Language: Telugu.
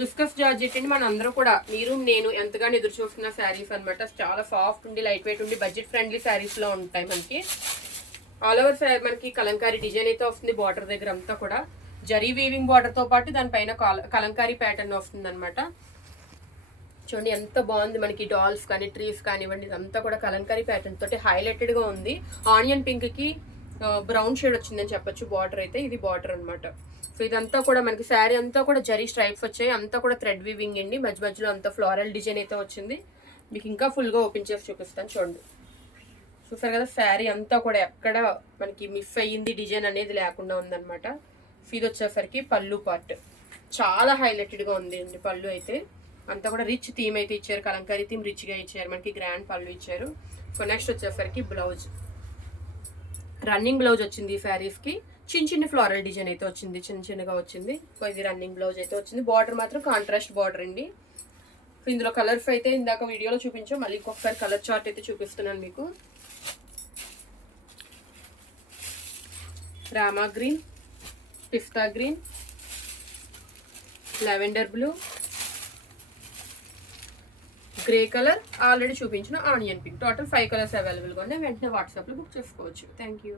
విస్కస్ జార్జెట్ అండి. మన అందరూ కూడా మీరు నేను ఎంతగానో ఎదురు చూస్తున్న శారీస్ అనమాట. చాలా సాఫ్ట్ ఉండి లైట్ వెయిట్ ఉండి బడ్జెట్ ఫ్రెండ్లీ శారీస్ లో ఉంటాయి మనకి. ఆల్ ఓవర్ మనకి కలంకారీ డిజైన్ అయితే వస్తుంది. బార్డర్ దగ్గర అంతా కూడా జరీ వీవింగ్ బార్డర్ తో పాటు దానిపైన కలంకారీ ప్యాటర్న్ వస్తుంది అనమాట. చూడండి ఎంత బాగుంది. మనకి డాల్స్ కానీ ట్రీస్ కానివ్వండి, ఇదంతా కూడా కలంకారీ ప్యాటర్న్ తోటి హైలైటెడ్ గా ఉంది. ఆనియన్ పింక్ కి బ్రౌన్ షేడ్ వచ్చిందని చెప్పొచ్చు. బార్డర్ అయితే ఇది బార్డర్ అనమాట. సో ఇదంతా కూడా మనకి శారీ అంతా కూడా జరీ స్ట్రైప్స్ వచ్చాయి. అంతా కూడా థ్రెడ్ వీవింగ్ అండి. మధ్య మధ్యలో అంతా ఫ్లోరల్ డిజైన్ అయితే వచ్చింది. మీకు ఇంకా ఫుల్ గా ఓపెన్ చేసి చూపిస్తాను చూడండి. చూసారు కదా శారీ అంతా కూడా ఎక్కడ మనకి మిస్ అయ్యింది డిజైన్ అనేది లేకుండా ఉందన్నమాట. ఇది వచ్చేసరికి పళ్ళు పార్ట్ చాలా హైలైటెడ్ గా ఉంది అండి. పళ్ళు అయితే అంతా కూడా రిచ్ థీమ్ అయితే ఇచ్చారు. కలంకారీ థీమ్ రిచ్ గా ఇచ్చారు. మనకి గ్రాండ్ పళ్ళు ఇచ్చారు. సో నెక్స్ట్ వచ్చేసరికి బ్లౌజ్, రన్నింగ్ బ్లౌజ్ వచ్చింది ఈ శారీస్ కి. చిన్న చిన్న ఫ్లోరల్ డిజైన్ అయితే వచ్చింది, చిన్న చిన్నగా వచ్చింది. సో ఇది రన్నింగ్ బ్లౌజ్ అయితే వచ్చింది. బార్డర్ మాత్రం కాంట్రాస్ట్ బార్డర్ అండి. సో ఇందులో కలర్స్ అయితే ఇందాక వీడియోలో చూపించాం. మళ్ళీ ఇంకొకసారి కలర్ చార్ట్ అయితే చూపిస్తున్నాను మీకు. Rama green, pista green, lavender blue, grey colour, already చూపించిన ఆనియన్ పింక్. టోటల్ 5 కలర్స్ అవైలబుల్గా ఉన్నాయి. వెంటనే వాట్సాప్లో బుక్ చేసుకోవచ్చు. Thank you.